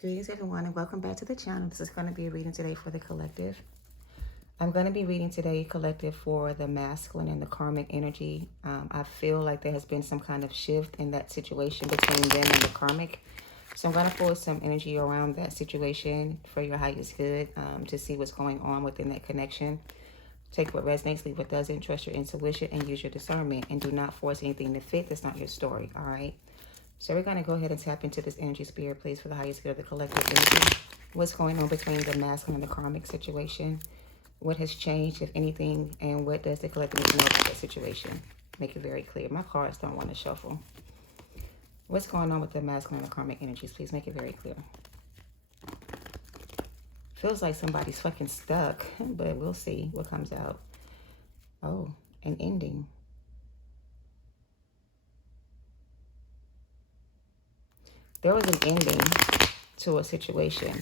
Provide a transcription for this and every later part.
Greetings everyone and welcome back to the channel. This is going to be a reading today for the collective. I'm going to be reading today collective for the masculine and the karmic energy. I feel like there has been some kind of shift in that situation between them and the karmic. So I'm going to pull some energy around that situation for your highest good to see what's going on within that connection. Take what resonates, leave what doesn't. Trust your intuition and use your discernment. And do not force anything to fit. That's not your story, all right? So we're going to go ahead and tap into this energy, spirit, please, for the highest good of the collective energy. What's going on between the masculine and the karmic situation? What has changed, if anything, and what does the collective need to know about that situation? Make it very clear. My cards don't want to shuffle. What's going on with the masculine and the karmic energies? Please make it very clear. Feels like somebody's fucking stuck, but we'll see what comes out. Oh, an ending. There was an ending to a situation.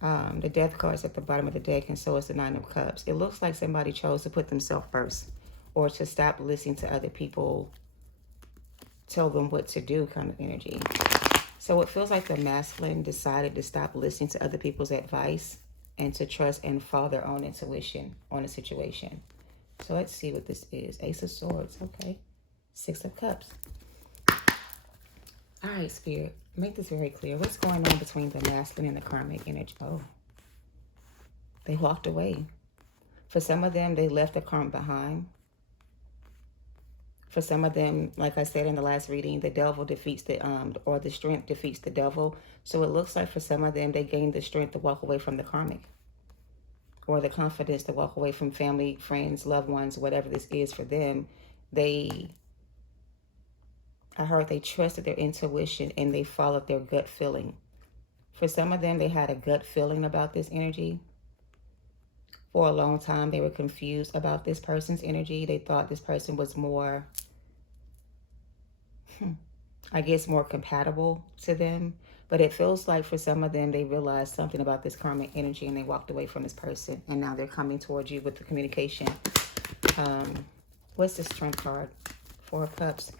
The death card's at the bottom of the deck, and so is the Nine of Cups. It looks like somebody chose to put themselves first, or to stop listening to other people tell them what to do, kind of energy. So it feels like the masculine decided to stop listening to other people's advice and to trust and follow their own intuition on a situation. So let's see what this is. Ace of Swords, okay. Six of Cups. All right, Spirit, make this very clear. What's going on between the masculine and the karmic energy? Oh, they walked away. For some of them, they left the karma behind. For some of them, like I said in the last reading, the devil defeats the, or the strength defeats the devil. So it looks like for some of them, they gained the strength to walk away from the karmic. Or the confidence to walk away from family, friends, loved ones, whatever this is for them. I heard they trusted their intuition and they followed their gut feeling. For some of them, they had a gut feeling about this energy. For a long time, they were confused about this person's energy. They thought this person was more, I guess, more compatible to them. But it feels like for some of them, they realized something about this karmic energy and they walked away from this person. And now they're coming towards you with the communication. What's the Strength card? Four of Cups.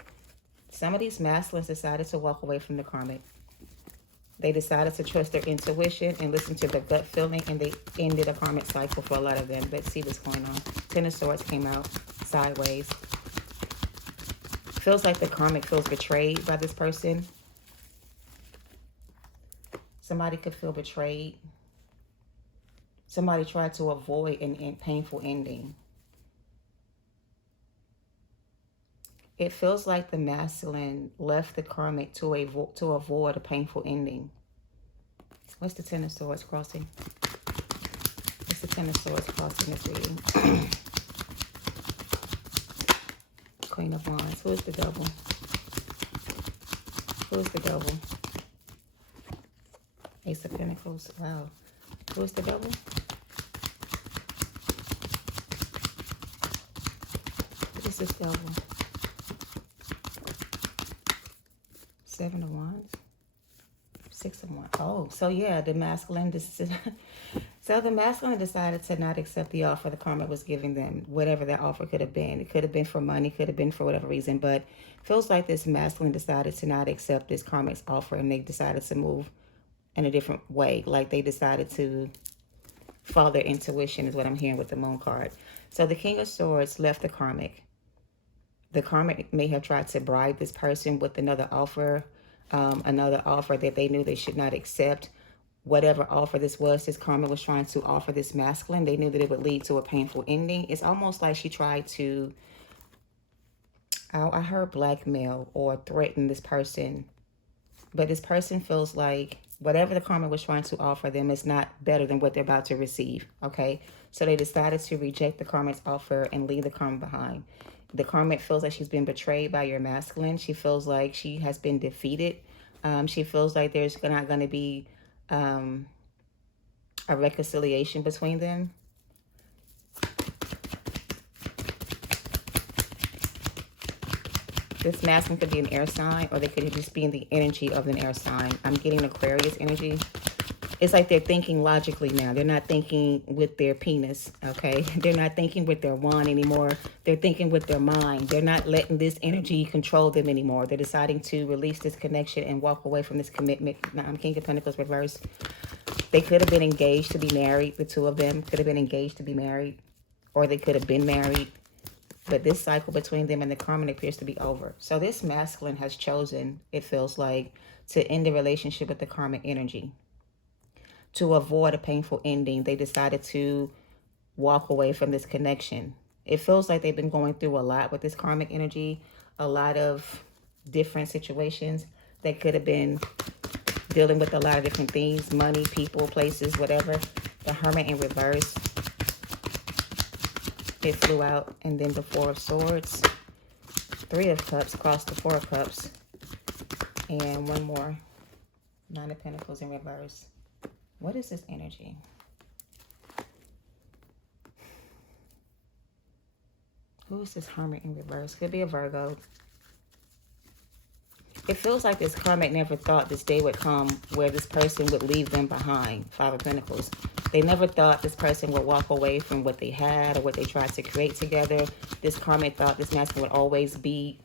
Some of these masculines decided to walk away from the karmic. They decided to trust their intuition and listen to their gut feeling, and they ended a karmic cycle for a lot of them. Let's see what's going on. Ten of Swords came out sideways. Feels like the karmic feels betrayed by this person. Somebody could feel betrayed. Somebody tried to avoid an painful ending. It feels like the masculine left the karmic to avoid a painful ending. What's the Ten of Swords crossing? What's the Ten of Swords crossing this reading? Queen of Wands. Who is the double? Who is the double? Ace of Pentacles. Wow. Who is the double? What is this double? Seven of Wands. Six of Wands. Oh, so yeah, the masculine. So the masculine decided to not accept the offer the karma was giving them, whatever that offer could have been. It could have been for money, could have been for whatever reason, but feels like this masculine decided to not accept this karmic's offer, and they decided to move in a different way. Like they decided to follow their intuition, is what I'm hearing with the Moon card. So the King of Swords left the karmic. The karmic may have tried to bribe this person with another offer that they knew they should not accept. Whatever offer this was, this karmic was trying to offer this masculine. They knew that it would lead to a painful ending. It's almost like she tried to, I heard blackmail or threaten this person. But this person feels like whatever the karmic was trying to offer them is not better than what they're about to receive, okay? So they decided to reject the karmic's offer and leave the karma behind. The karmic feels like she's been betrayed by your masculine. She feels like she has been defeated. She feels like there's not going to be a reconciliation between them. This masculine could be an air sign, or they could just be in the energy of an air sign. I'm getting Aquarius energy. It's like they're thinking logically now. They're not thinking with their penis, okay? They're not thinking with their wand anymore. They're thinking with their mind. They're not letting this energy control them anymore. They're deciding to release this connection and walk away from this commitment. King of Pentacles reverse. They could have been engaged to be married. The two of them could have been engaged to be married, or they could have been married. But this cycle between them and the Karmic appears to be over. So this masculine has chosen, it feels like, to end the relationship with the Karmic energy. To avoid a painful ending, they decided to walk away from this connection. It feels like they've been going through a lot with this Karmic energy, a lot of different situations. They could have been dealing with a lot of different things, money, people, places, whatever. The Hermit in reverse. It flew out, and then the Four of Swords. Three of Cups crossed the Four of Cups. And one more. Nine of Pentacles in reverse. What is this energy? Who is this Hermit in reverse? Could be a Virgo. It feels like this Karmic never thought this day would come where this person would leave them behind. Five of Pentacles. They never thought this person would walk away from what they had or what they tried to create together. This Karmic thought this masculine would always be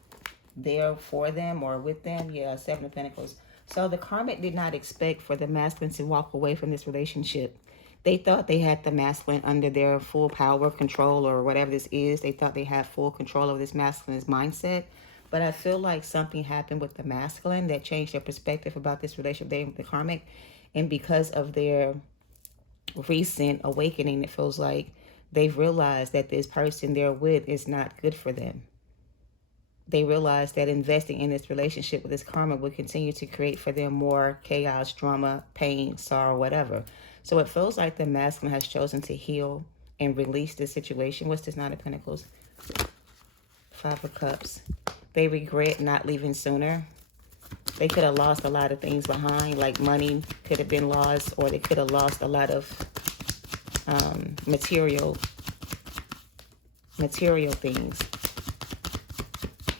there for them or with them. Yeah, Seven of Pentacles. So the Karmic did not expect for the masculine to walk away from this relationship. They thought they had the masculine under their full power, control, or whatever this is. They thought they had full control of this masculine's mindset. But I feel like something happened with the masculine that changed their perspective about this relationship with the Karmic. And because of their recent awakening, it feels like they've realized that this person they're with is not good for them. They realized that investing in this relationship with this Karma would continue to create for them more chaos, drama, pain, sorrow, whatever. So it feels like the masculine has chosen to heal and release this situation. What's this Nine of Pentacles? Five of Cups. They regret not leaving sooner. They could have lost a lot of things behind, like money could have been lost, or they could have lost a lot of material things.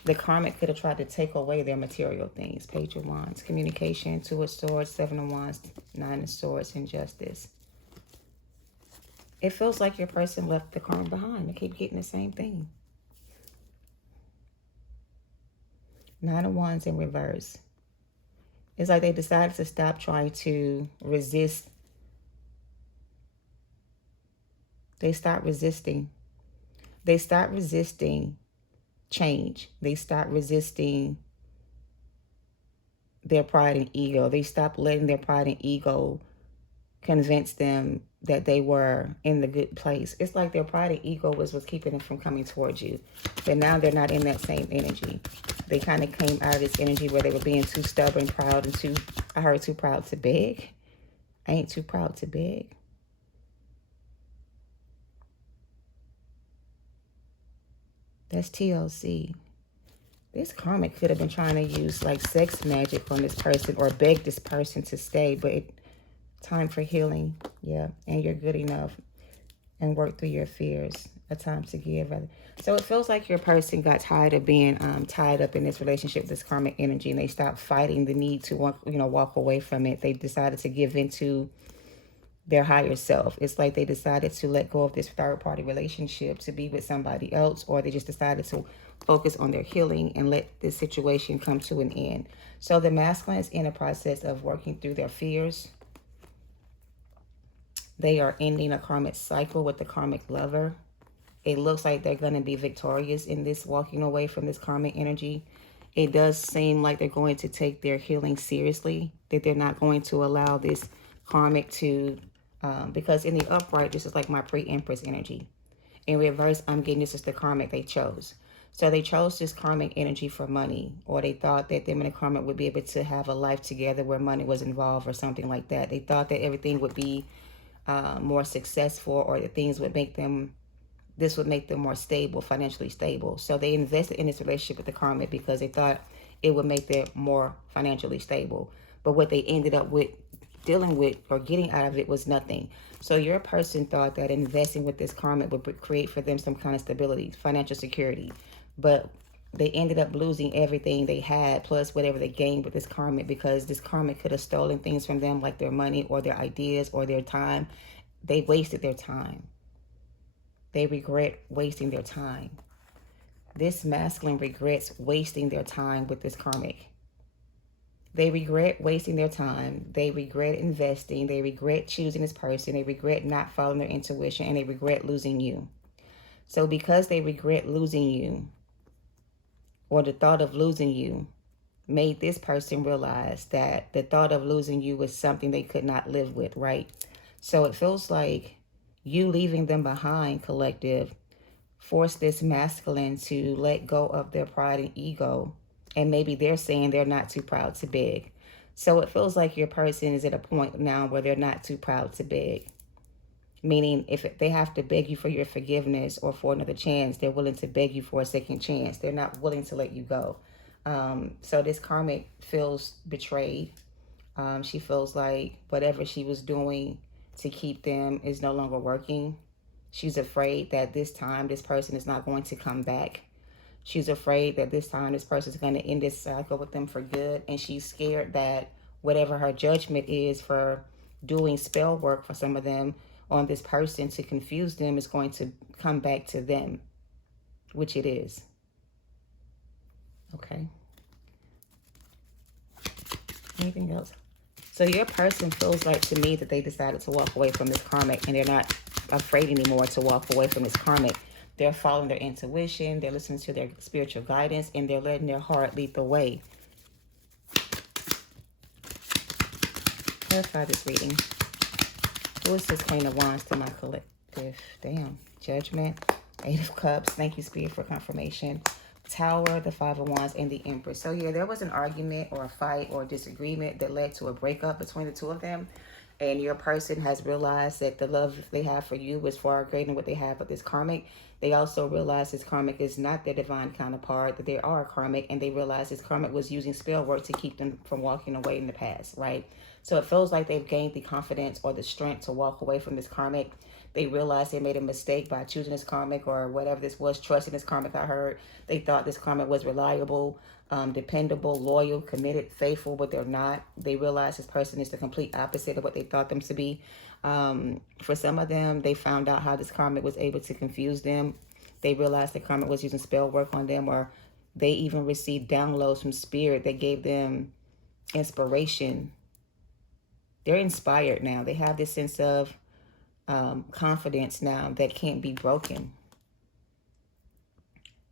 The Karmic could have tried to take away their material things. Page of Wands, communication, Two of Swords, Seven of Wands, Nine of Swords, and Justice. It feels like your person left the Karmic behind. They keep getting the same thing. Nine of Wands in reverse. It's like they decided to stop trying to resist. They stopped resisting. They stopped resisting change. They stopped resisting their pride and ego. They stopped letting their pride and ego convince them that they were in the good place. It's like their pride and ego was keeping them from coming towards you. But now they're not in that same energy. They kind of came out of this energy where they were being too stubborn, proud, and I heard too proud to beg. I ain't too proud to beg. That's TLC. This Karmic could have been trying to use like sex magic on this person or beg this person to stay, but time for healing. Yeah, and you're good enough and work through your fears. A time to give. So it feels like your person got tired of being tied up in this relationship with this Karmic energy, and they stopped fighting the need to walk away from it. They decided to give into their higher self. It's like they decided to let go of this third-party relationship to be with somebody else, or they just decided to focus on their healing and let this situation come to an end. So the masculine is in a process of working through their fears. They are ending a karmic cycle with the karmic lover. It looks like they're going to be victorious in this walking away from this karmic energy. It does seem like they're going to take their healing seriously, that they're not going to allow this karmic to because in the upright, this is like my pre-empress energy. In reverse, I'm getting this is the karmic they chose. So they chose this karmic energy for money, or they thought that them and the karmic would be able to have a life together where money was involved or something like that. They thought that everything would be more successful, or that things would make them, this would make them more stable, financially stable. So they invested in this relationship with the karmic because they thought it would make them more financially stable. But what they ended up with dealing with or getting out of it was nothing. So your person thought that investing with this karmic would create for them some kind of stability, financial security. But they ended up losing everything they had plus whatever they gained with this karmic, because this karmic could have stolen things from them like their money or their ideas or their time. They wasted their time. They regret wasting their time. This masculine regrets wasting their time with this karmic. They regret wasting their time. They regret investing. They regret choosing this person. They regret not following their intuition, and they regret losing you. So because they regret losing you, or the thought of losing you made this person realize that the thought of losing you was something they could not live with, right? So it feels like you leaving them behind, collective, forced this masculine to let go of their pride and ego. And maybe they're saying they're not too proud to beg. So it feels like your person is at a point now where they're not too proud to beg. Meaning if they have to beg you for your forgiveness or for another chance, they're willing to beg you for a second chance. They're not willing to let you go. So this karmic feels betrayed. She feels like whatever she was doing to keep them is no longer working. She's afraid that this time this person is not going to come back. She's afraid that this time this person is going to end this cycle with them for good. And she's scared that whatever her judgment is for doing spell work for some of them on this person to confuse them is going to come back to them, which it is. Okay. Anything else? So your person feels like to me that they decided to walk away from this karmic, and they're not afraid anymore to walk away from this karmic. They're following their intuition. They're listening to their spiritual guidance, and they're letting their heart lead the way. Clarify this reading. Who is this Queen of Wands to my collective? Damn. Judgment. Eight of Cups. Thank you, Spirit, for confirmation. Tower, the Five of Wands, and the Empress. So yeah, there was an argument or a fight or a disagreement that led to a breakup between the two of them. And your person has realized that the love they have for you was far greater than what they have with this karmic. They also realize this karmic is not their divine counterpart, that they are karmic, and they realize this karmic was using spell work to keep them from walking away in the past, right? So it feels like they've gained the confidence or the strength to walk away from this karmic. They realized they made a mistake by choosing this karmic or whatever this was, trusting this karmic. I heard they thought this karmic was reliable, dependable, loyal, committed, faithful, but they're not. They realize this person is the complete opposite of what they thought them to be. For some of them, they found out how this karmic was able to confuse them. They realized the karmic was using spell work on them, or they even received downloads from spirit that gave them inspiration. They're inspired now. They have this sense of confidence now that can't be broken.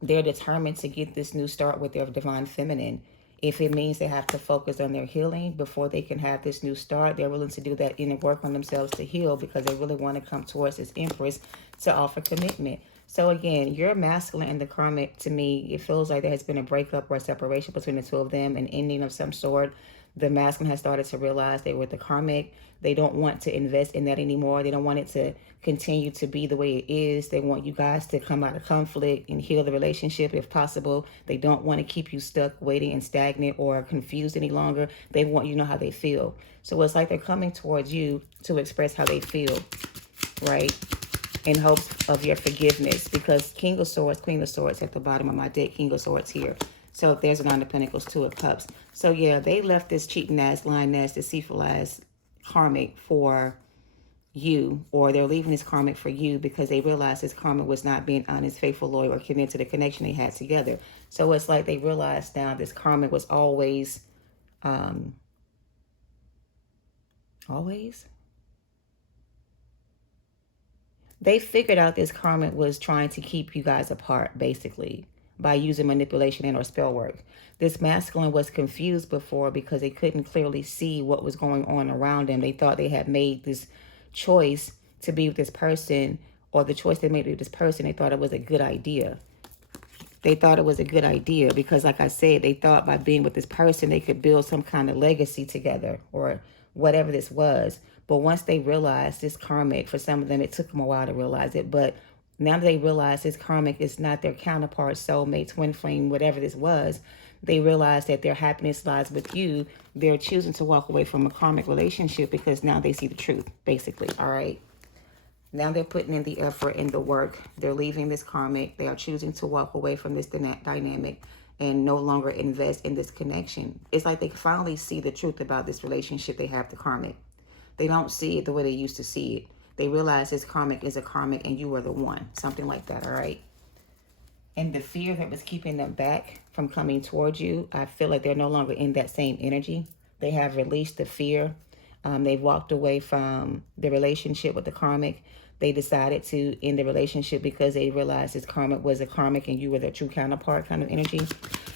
They're determined to get this new start with their divine feminine. If it means they have to focus on their healing before they can have this new start, they're willing to do that and work on themselves to heal, because they really want to come towards this Empress to offer commitment. So again, your masculine and the karmic, to me, it feels like there has been a breakup or a separation between the two of them, an ending of some sort. The masculine has started to realize they were the karmic. They don't want to invest in that anymore. They don't want it to continue to be the way it is. They want you guys to come out of conflict and heal the relationship if possible. They don't want to keep you stuck, waiting and stagnant or confused any longer. They want you to know how they feel. So it's like they're coming towards you to express how they feel, right? In hopes of your forgiveness, because King of Swords, Queen of Swords at the bottom of my deck, King of Swords here. So if there's a Nine of Pentacles, Two of Cups. So yeah, they left this cheating ass, lying ass, deceitful ass karmic for you, or they're leaving this karmic for you because they realized this karmic was not being honest, faithful, loyal, or committed to the connection they had together. So it's like they realized now this karmic was always, they figured out this karmic was trying to keep you guys apart, basically, by using manipulation and or spell work. This masculine was confused before because they couldn't clearly see what was going on around them. They thought they had made this choice to be with this person, or the choice they made with this person, they thought it was a good idea. They thought it was a good idea because, like I said, they thought by being with this person, they could build some kind of legacy together or whatever this was. But once they realized this karmic, for some of them, it took them a while to realize it. But now that they realize this karmic is not their counterpart, soulmate, twin flame, whatever this was, they realize that their happiness lies with you. They're choosing to walk away from a karmic relationship because now they see the truth, basically. All right. Now they're putting in the effort and the work. They're leaving this karmic. They are choosing to walk away from this dynamic and no longer invest in this connection. It's like they finally see the truth about this relationship they have, the karmic. They don't see it the way they used to see it. They realize this karmic is a karmic and you are the one. Something like that, all right? And the fear that was keeping them back from coming towards you, I feel like they're no longer in that same energy. They have released the fear. They've walked away from the relationship with the karmic. They decided to end the relationship because they realized this karmic was a karmic and you were their true counterpart kind of energy.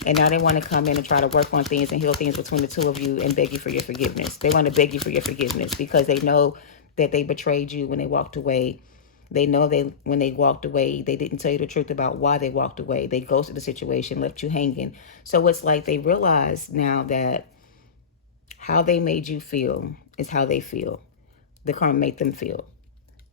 And now they want to come in and try to work on things and heal things between the two of you and beg you for your forgiveness. They want to beg you for your forgiveness because they know that they betrayed you when they walked away. They know when they walked away, they didn't tell you the truth about why they walked away. They ghosted the situation, left you hanging. So it's like they realize now that how they made you feel is how they feel. The karma made them feel.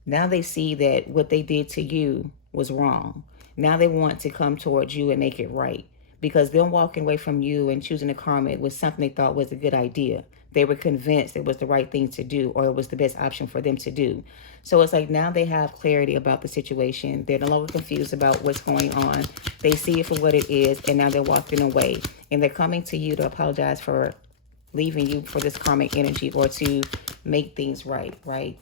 Now they see that what they did to you was wrong. Now they want to come towards you and make it right. Because them walking away from you and choosing the karma was something they thought was a good idea. They were convinced it was the right thing to do or it was the best option for them to do. So it's like now they have clarity about the situation. They're no longer confused about what's going on. They see it for what it is, and now they're walking away. And they're coming to you to apologize for leaving you for this karmic energy or to make things right, right?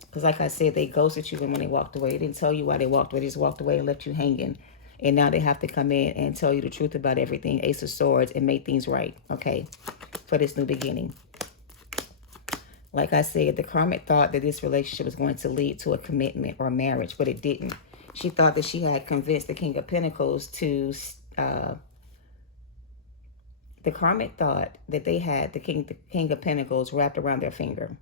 Because like I said, they ghosted you when they walked away. They didn't tell you why they walked away. They just walked away and left you hanging. And now they have to come in and tell you the truth about everything, Ace of Swords, and make things right, okay, for this new beginning. Like I said, the karmic thought that this relationship was going to lead to a commitment or marriage, but it didn't. She thought that she had convinced the King of Pentacles to... the karmic thought that they had the King of Pentacles wrapped around their finger.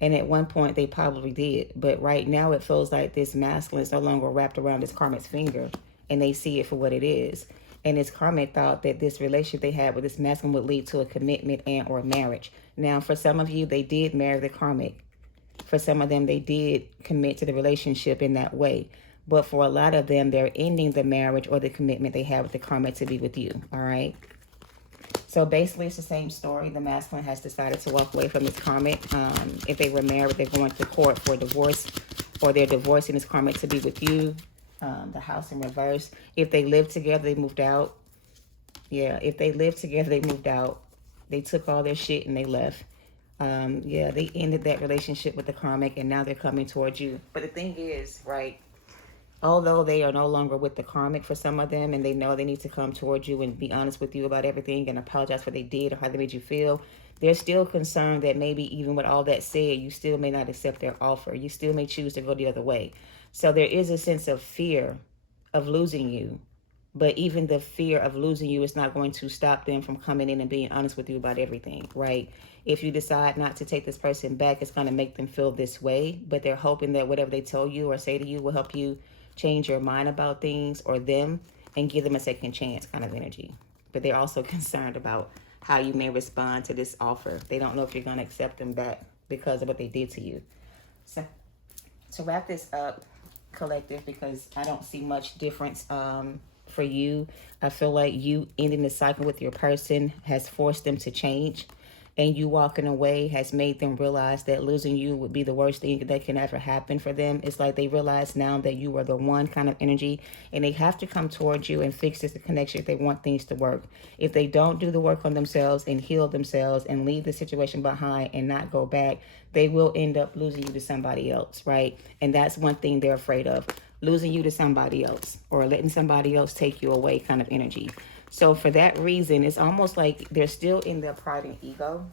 And at one point they probably did. But right now it feels like this masculine is no longer wrapped around this karmic's finger. And they see it for what it is. And this karmic thought that this relationship they had with this masculine would lead to a commitment and or marriage. Now, for some of you, they did marry the karmic. For some of them, they did commit to the relationship in that way. But for a lot of them, they're ending the marriage or the commitment they had with the karmic to be with you. All right. So basically, it's the same story. The masculine has decided to walk away from this karmic. If they were married, they're going to court for divorce, or they're divorcing this karmic to be with you. The house in reverse. If they lived together, they moved out. Yeah, if they lived together, they moved out. They took all their shit and they left. Yeah, they ended that relationship with the karmic, and now they're coming towards you. But the thing is, right, although they are no longer with the karmic for some of them, and they know they need to come towards you and be honest with you about everything and apologize for what they did or how they made you feel, they're still concerned that maybe even with all that said, you still may not accept their offer. You still may choose to go the other way. So there is a sense of fear of losing you. But even the fear of losing you is not going to stop them from coming in and being honest with you about everything, right? If you decide not to take this person back, it's going to make them feel this way. But they're hoping that whatever they tell you or say to you will help you change your mind about things or them and give them a second chance kind of energy. But they're also concerned about how you may respond to this offer. They don't know if you're going to accept them back because of what they did to you. So to wrap this up, collective, because I don't see much difference for you. I feel like you ending the cycle with your person has forced them to change, and you walking away has made them realize that losing you would be the worst thing that can ever happen for them. It's like they realize now that you are the one kind of energy, and they have to come towards you and fix this connection if they want things to work. If they don't do the work on themselves and heal themselves and leave the situation behind and not go back, they will end up losing you to somebody else, right? And that's one thing they're afraid of, losing you to somebody else or letting somebody else take you away kind of energy. So for that reason, it's almost like they're still in their pride and ego.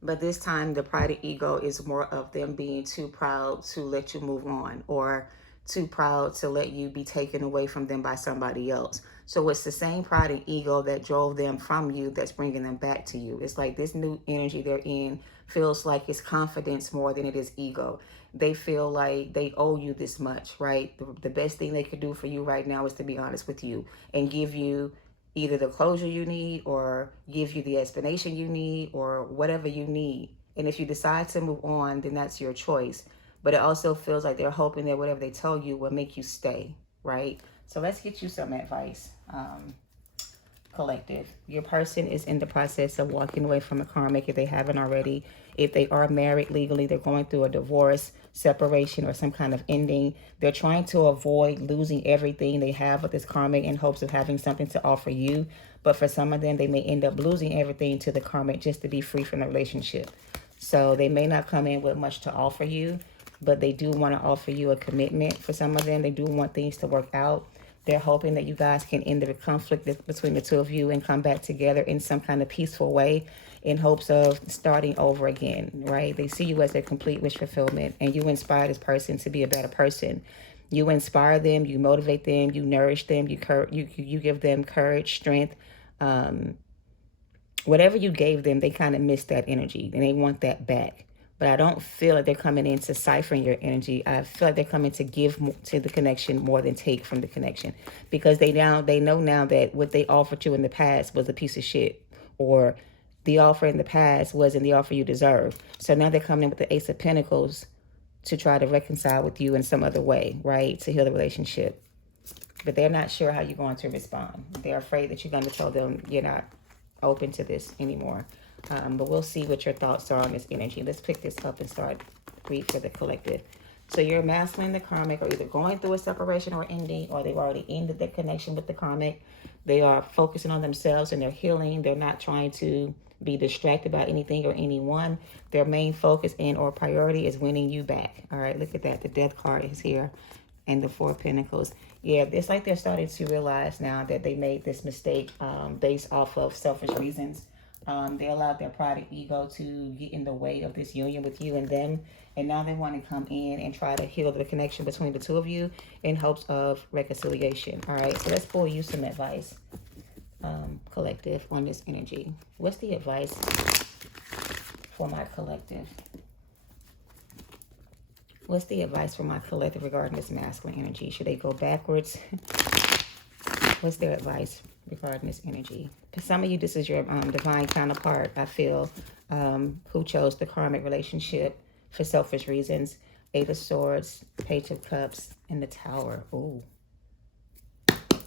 But this time, the pride and ego is more of them being too proud to let you move on, or too proud to let you be taken away from them by somebody else. So it's the same pride and ego that drove them from you that's bringing them back to you. It's like this new energy they're in feels like it's confidence more than it is ego. They feel like they owe you this much, right? The best thing they could do for you right now is to be honest with you and give you either the closure you need or give you the explanation you need or whatever you need. And if you decide to move on, then that's your choice. But it also feels like they're hoping that whatever they tell you will make you stay, right? So let's get you some advice. collective. Your person is in the process of walking away from a karmic if they haven't already. If they are married legally, they're going through a divorce, separation, or some kind of ending. They're trying to avoid losing everything they have with this karmic in hopes of having something to offer you. But for some of them, they may end up losing everything to the karmic just to be free from the relationship. So they may not come in with much to offer you, but they do want to offer you a commitment. For some of them, they do want things to work out. They're hoping that you guys can end the conflict between the two of you and come back together in some kind of peaceful way in hopes of starting over again, right? They see you as a complete wish fulfillment, and you inspire this person to be a better person. You inspire them, you motivate them, you nourish them, you give them courage, strength. Whatever you gave them, they kind of miss that energy and they want that back. But I don't feel like they're coming in to siphon your energy. I feel like they're coming to give to the connection more than take from the connection, because they know now that what they offered you in the past was a piece of shit, or the offer in the past wasn't the offer you deserve. So now they're coming in with the Ace of Pentacles to try to reconcile with you in some other way, right? To heal the relationship. But they're not sure how you're going to respond. They're afraid that you're going to tell them you're not open to this anymore. But we'll see what your thoughts are on this energy. Let's pick this up and start read for the collective. So your masculine and the karmic are either going through a separation or ending, or they've already ended their connection with the karmic. They are focusing on themselves and their healing. They're not trying to be distracted by anything or anyone. Their main focus and or priority is winning you back. All right, look at that. The Death card is here and the Four of Pentacles. Yeah, it's like they're starting to realize now that they made this mistake based off of selfish reasons. They allowed their pride and ego to get in the way of this union with you and them. And now they want to come in and try to heal the connection between the two of you in hopes of reconciliation. All right, so let's pull you some advice, collective, on this energy. What's the advice for my collective? What's the advice for my collective regarding this masculine energy? Should they go backwards? What's their advice regarding this energy? For some of you, this is your divine counterpart, I feel, who chose the karmic relationship for selfish reasons. Eight of Swords, Page of Cups, and the Tower. Ooh.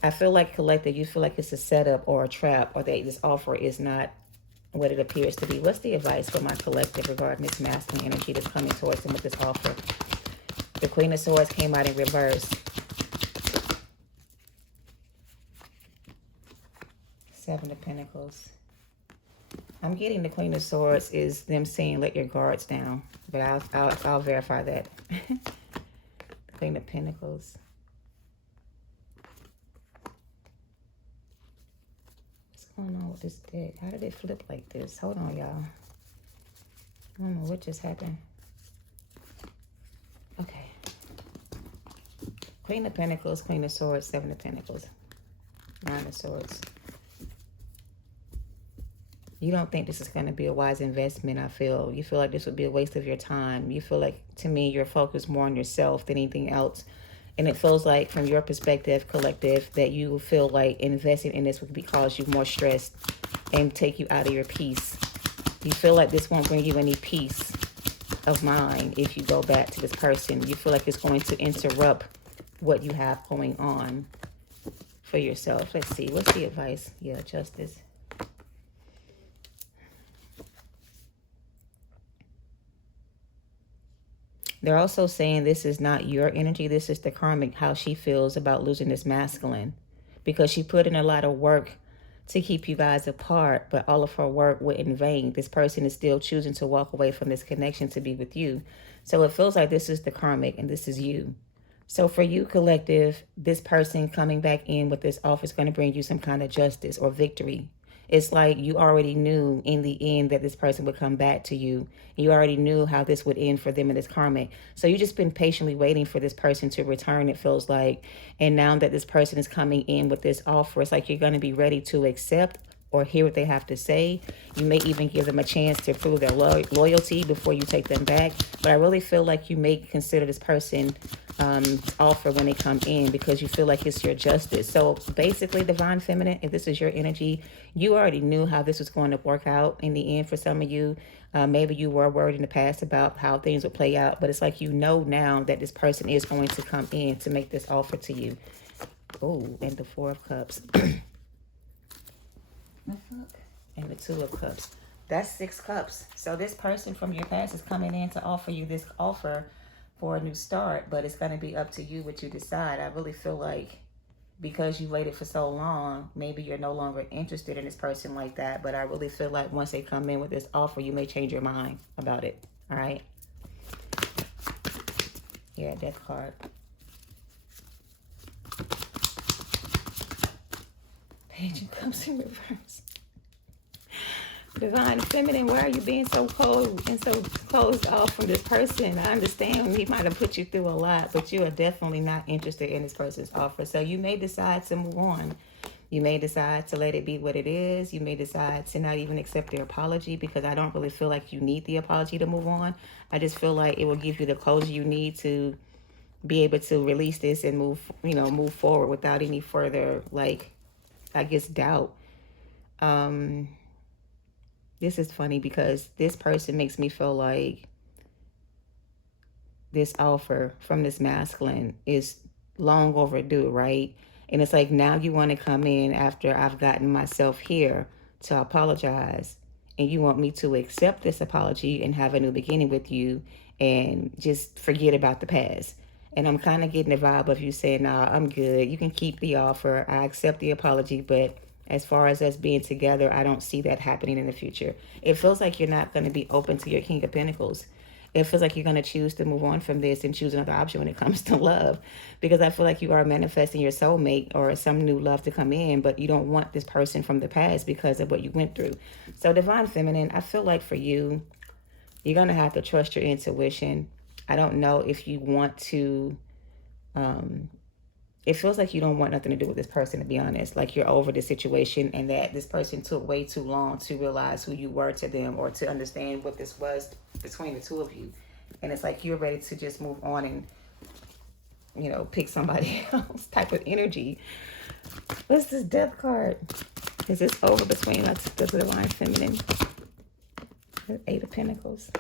I feel like collective, you feel like it's a setup or a trap, or that this offer is not what it appears to be. What's the advice for my collective regarding this masculine energy that's coming towards them with this offer? The Queen of Swords came out in reverse. Seven of Pentacles. I'm getting the Queen of Swords is them saying let your guards down, but I'll verify that. The Queen of Pentacles. What's going on with this deck? How did it flip like this? Hold on, y'all. I don't know what just happened. Okay. Queen of Pentacles, Queen of Swords, Seven of Pentacles, Nine of Swords. You don't think this is going to be a wise investment, I feel. You feel like this would be a waste of your time. You feel like, to me, you're focused more on yourself than anything else. And it feels like, from your perspective, collective, that you feel like investing in this would cause you more stress and take you out of your peace. You feel like this won't bring you any peace of mind if you go back to this person. You feel like it's going to interrupt what you have going on for yourself. Let's see. What's the advice? Yeah, Justice. They're also saying this is not your energy. This is the karmic, how she feels about losing this masculine. Because she put in a lot of work to keep you guys apart, but all of her work went in vain. This person is still choosing to walk away from this connection to be with you. So it feels like this is the karmic and this is you. So for you, collective, this person coming back in with this offer is going to bring you some kind of justice or victory. It's like you already knew in the end that this person would come back to you. You already knew how this would end for them in this karmic. So you just been patiently waiting for this person to return, it feels like. And now that this person is coming in with this offer, it's like you're going to be ready to accept or hear what they have to say. You may even give them a chance to prove their loyalty before you take them back. But I really feel like you may consider this person offer when they come in, because you feel like it's your justice. So basically, divine feminine, if this is your energy, you already knew how this was going to work out in the end for some of you. Maybe you were worried in the past about how things would play out, but it's like you know now that this person is going to come in to make this offer to you. Oh, and the Four of Cups. The fuck? And the Two of Cups. That's 6 cups. So this person from your past is coming in to offer you this offer for a new start, but it's going to be up to you what you decide. I really feel like because you waited for so long, maybe you're no longer interested in this person like that, but I really feel like once they come in with this offer, you may change your mind about it. All right? Yeah, Death card. Page of Cups in reverse. Divine Feminine, why are you being so cold and so closed off from this person? I understand he might have put you through a lot, but you are definitely not interested in this person's offer. So you may decide to move on. You may decide to let it be what it is. You may decide to not even accept their apology, because I don't really feel like you need the apology to move on. I just feel like it will give you the closure you need to be able to release this and move forward without any further, like, I guess, doubt. This is funny because this person makes me feel like this offer from this masculine is long overdue, right? And it's like, now you want to come in after I've gotten myself here to apologize, and you want me to accept this apology and have a new beginning with you and just forget about the past. And I'm kind of getting the vibe of you saying, nah, I'm good. You can keep the offer. I accept the apology, but as far as us being together, I don't see that happening in the future. It feels like you're not going to be open to your King of Pentacles. It feels like you're going to choose to move on from this and choose another option when it comes to love. Because I feel like you are manifesting your soulmate or some new love to come in, but you don't want this person from the past because of what you went through. So Divine Feminine, I feel like for you, you're going to have to trust your intuition. I don't know if you want to... it feels like you don't want nothing to do with this person, to be honest. Like you're over the situation and that this person took way too long to realize who you were to them or to understand what this was between the two of you. And it's like you're ready to just move on and, pick somebody else type of energy. What's this Death card? Is this over between the Divine Feminine? The 8 of Pentacles.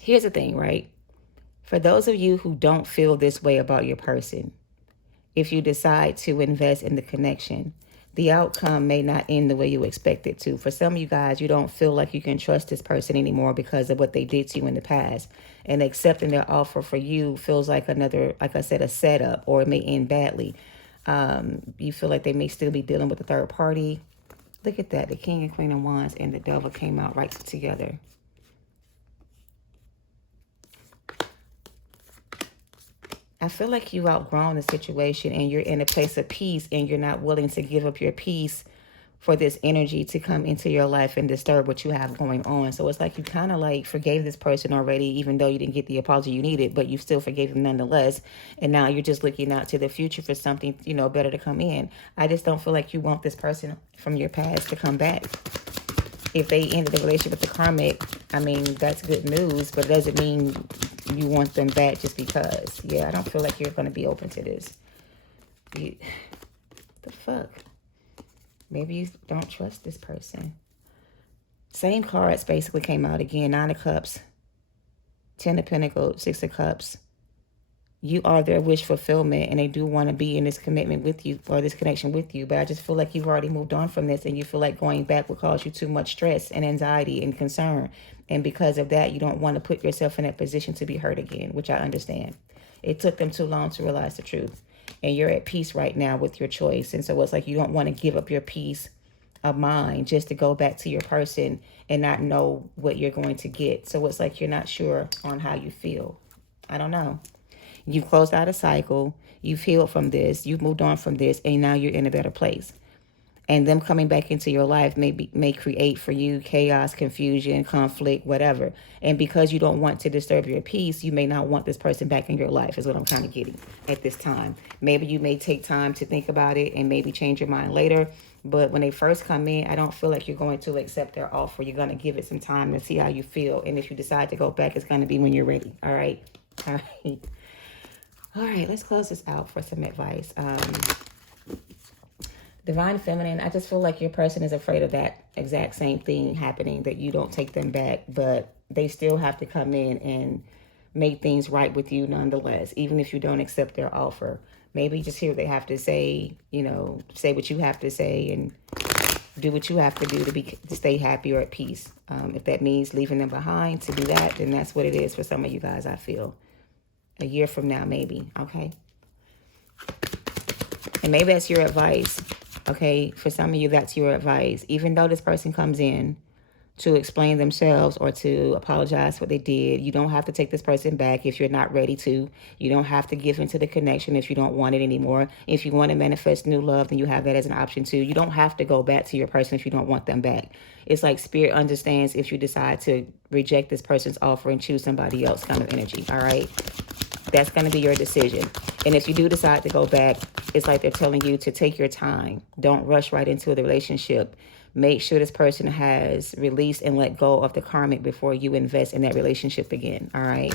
Here's the thing, right? For those of you who don't feel this way about your person, if you decide to invest in the connection, the outcome may not end the way you expect it to. For some of you guys, you don't feel like you can trust this person anymore because of what they did to you in the past. And accepting their offer for you feels like another, like I said, a setup, or it may end badly. You feel like they may still be dealing with a third party. Look at that. The King and Queen of Wands and the Devil came out right together. I feel like you've outgrown the situation and you're in a place of peace, and you're not willing to give up your peace for this energy to come into your life and disturb what you have going on. So it's like you kind of like forgave this person already, even though you didn't get the apology you needed, but you still forgave him nonetheless. And now you're just looking out to the future for something, better to come in. I just don't feel like you want this person from your past to come back. If they ended the relationship with the Karmic, I mean, that's good news, but it doesn't mean you want them back just because. Yeah, I don't feel like you're going to be open to this. The fuck? Maybe you don't trust this person. Same cards basically came out again. 9 of Cups, 10 of Pentacles, 6 of Cups. You are their wish fulfillment, and they do want to be in this commitment with you, or this connection with you. But I just feel like you've already moved on from this, and you feel like going back will cause you too much stress and anxiety and concern. And because of that, you don't want to put yourself in that position to be hurt again, which I understand. It took them too long to realize the truth. And you're at peace right now with your choice. And so it's like you don't want to give up your peace of mind just to go back to your person and not know what you're going to get. So it's like you're not sure on how you feel. I don't know. You've closed out a cycle. You've healed from this. You've moved on from this. And now you're in a better place. And them coming back into your life may create for you chaos, confusion, conflict, whatever. And because you don't want to disturb your peace, you may not want this person back in your life, is what I'm kind of getting at this time. Maybe you may take time to think about it and maybe change your mind later. But when they first come in, I don't feel like you're going to accept their offer. You're going to give it some time to see how you feel. And if you decide to go back, it's going to be when you're ready. All right. All right. All right. Let's close this out for some advice. Divine Feminine, I just feel like your person is afraid of that exact same thing happening, that you don't take them back, but they still have to come in and make things right with you nonetheless, even if you don't accept their offer. Maybe just hear what they have to say, say what you have to say, and do what you have to do to stay happy or at peace. If that means leaving them behind to do that, then that's what it is for some of you guys, I feel. A year from now, maybe, okay? And maybe that's your advice, okay? For some of you, that's your advice. Even though this person comes in to explain themselves or to apologize for what they did, you don't have to take this person back if you're not ready to. You don't have to give into the connection if you don't want it anymore. If you want to manifest new love, then you have that as an option too. You don't have to go back to your person if you don't want them back. It's like Spirit understands if you decide to reject this person's offer and choose somebody else kind of energy, all right? That's going to be your decision. And if you do decide to go back, it's like they're telling you to take your time. Don't rush right into the relationship. Make sure this person has released and let go of the karmic before you invest in that relationship again, all right?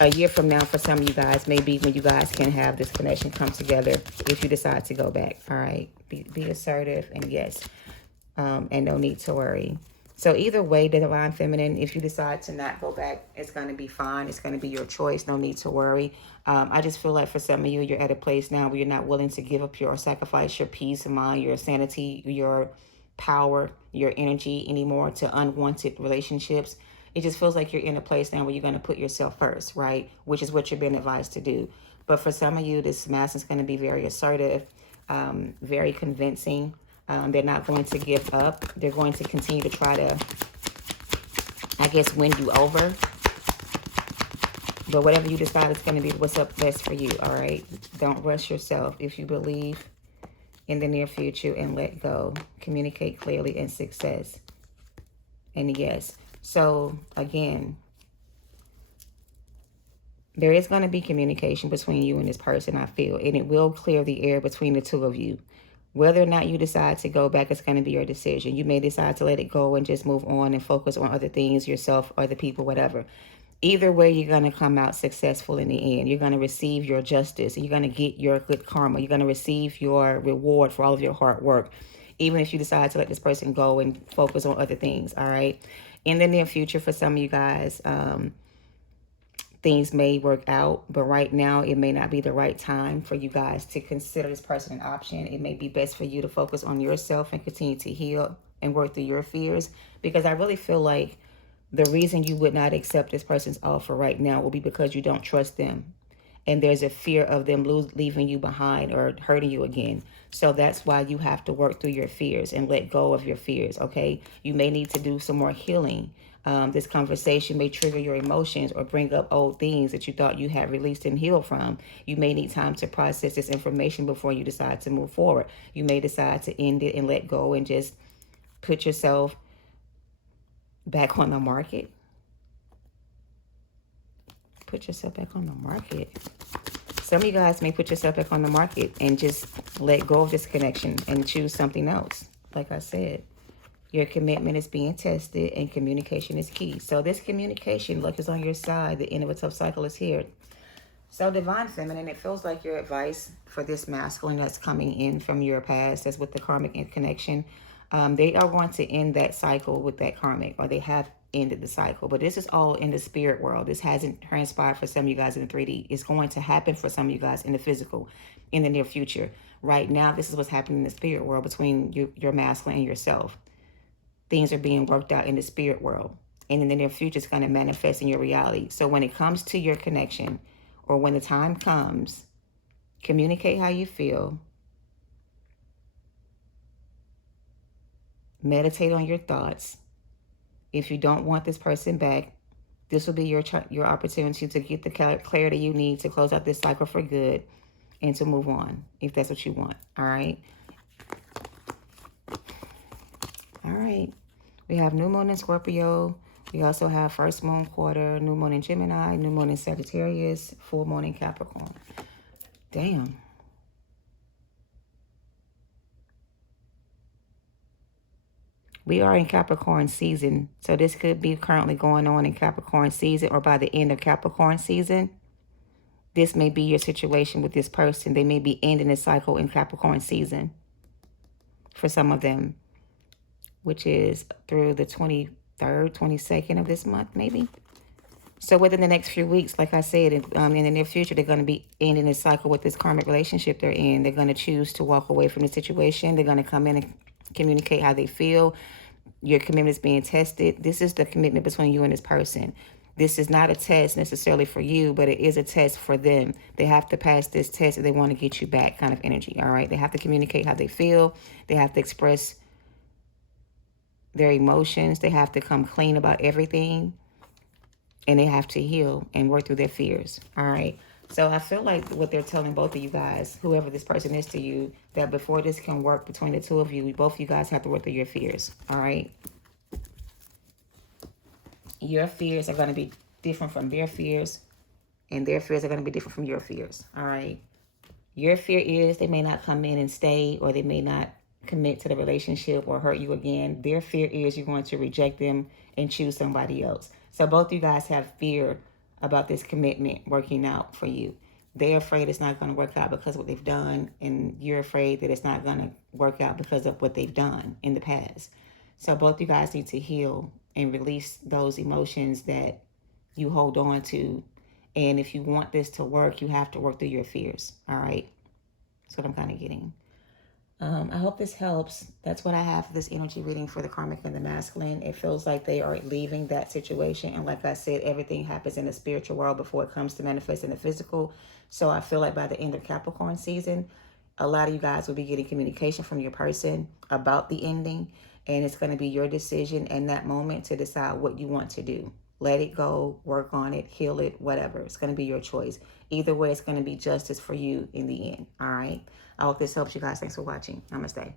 A year from now, for some of you guys, maybe when you guys can have this connection come together if you decide to go back, all right? Be assertive and yes, and no need to worry. So either way, the Divine Feminine, if you decide to not go back, it's going to be fine. It's going to be your choice. No need to worry. I just feel like for some of you, you're at a place now where you're not willing to give up or sacrifice your peace of mind, your sanity, your power, your energy anymore to unwanted relationships. It just feels like you're in a place now where you're going to put yourself first, right? Which is what you're being advised to do. But for some of you, this Masculine is going to be very assertive, very convincing. They're not going to give up. They're going to continue to try to, I guess, win you over. But whatever you decide is going to be what's up best for you, all right? Don't rush yourself. If you believe in the near future and let go, communicate clearly and success. And yes. So, again, there is going to be communication between you and this person, I feel. And it will clear the air between the two of you. Whether or not you decide to go back is going to be your decision. You may decide to let it go and just move on and focus on other things, yourself, other people, whatever. Either way, you're going to come out successful in the end. You're going to receive your justice. You're going to get your good karma. You're going to receive your reward for all of your hard work, even if you decide to let this person go and focus on other things, all right? In the near future, for some of you guys, things may work out, but right now it may not be the right time for you guys to consider this person an option. It may be best for you to focus on yourself and continue to heal and work through your fears, because I really feel like the reason you would not accept this person's offer right now will be because you don't trust them. And there's a fear of them leaving you behind or hurting you again. So that's why you have to work through your fears and let go of your fears, okay? You may need to do some more healing. This conversation may trigger your emotions or bring up old things that you thought you had released and healed from. You may need time to process this information before you decide to move forward. You may decide to end it and let go and just put yourself back on the market. Put yourself back on the market. Some of you guys may put yourself back on the market and just let go of this connection and choose something else. Like I said, your commitment is being tested and communication is key. So this communication, luck is on your side. The end of a tough cycle is here. So Divine Feminine, it feels like your advice for this masculine that's coming in from your past, that's with the karmic connection. They are going to end that cycle with that karmic, or they have ended the cycle. But this is all in the spirit world. This hasn't transpired for some of you guys in the 3D. It's going to happen for some of you guys in the physical in the near future. Right now, this is what's happening in the spirit world between your masculine and yourself. Things are being worked out in the spirit world. And in the near future, it's going to manifest in your reality. So when it comes to your connection, or when the time comes, communicate how you feel. Meditate on your thoughts. If you don't want this person back, this will be your opportunity to get the clarity you need to close out this cycle for good and to move on, if that's what you want. All right. All right. We have new moon in Scorpio. We also have first moon quarter, new moon in Gemini, new moon in Sagittarius, full moon in Capricorn. Damn. We are in Capricorn season, so this could be currently going on in Capricorn season, or by the end of Capricorn season. This may be your situation with this person. They may be ending the cycle in Capricorn season for some of them, which is through the 23rd, 22nd of this month, maybe. So within the next few weeks, like I said, in the near future, they're going to be ending the cycle with this karmic relationship they're in. They're going to choose to walk away from the situation. They're going to come in and communicate how they feel. Your commitment is being tested. This is the commitment between you and this person. This is not a test necessarily for you, but it is a test for them. They have to pass this test if they want to get you back, kind of energy. All right. They have to communicate how they feel. They have to express their emotions. They have to come clean about everything. And they have to heal and work through their fears. All right. So I feel like what they're telling both of you guys, whoever this person is to you, that before this can work between the two of you, both of you guys have to work through your fears. All right. Your fears are going to be different from their fears, and their fears are going to be different from your fears. All right. Your fear is they may not come in and stay, or they may not commit to the relationship or hurt you again. Their fear is you're going to reject them and choose somebody else. So both you guys have fear about this commitment working out for you. They're afraid it's not going to work out because of what they've done, and you're afraid that it's not going to work out because of what they've done in the past. So both you guys need to heal and release those emotions that you hold on to. And if you want this to work, you have to work through your fears. All right. That's what I'm kind of getting. I hope this helps. That's what I have for this energy reading for the karmic and the masculine. It feels like they are leaving that situation. And like I said, everything happens in the spiritual world before it comes to manifest in the physical. So I feel like by the end of Capricorn season, a lot of you guys will be getting communication from your person about the ending. And it's going to be your decision in that moment to decide what you want to do. Let it go, work on it, heal it, whatever. It's going to be your choice. Either way, it's going to be justice for you in the end. All right. I hope this helps you guys. Thanks for watching. Namaste.